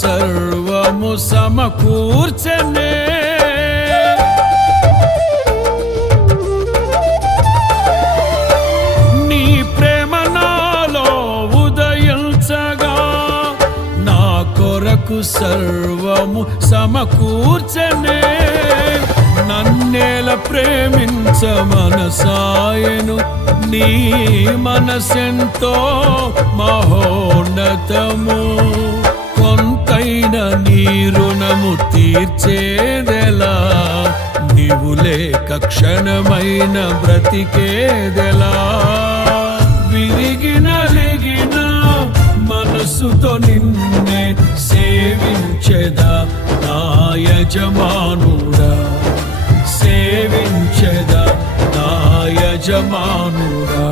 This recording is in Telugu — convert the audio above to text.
సర్వము సమకూర్చనే. నీ ప్రేమ నాలో ఉదయించగా నా కొరకు సర్వము సమకూర్చనే. నన్నేల ప్రేమించ మనసాయను, నీ మనసెంతో మహోన్నతము. కొంతైన నీ రుణము తీర్చేదెలా, నీవు లేక క్షణమైన బ్రతికేదెలా. విరిగిన లెగిన మనసుతో నిన్నే సేవించెదా నా యజమానుడా, సేవించెదా నా యజమానుడా.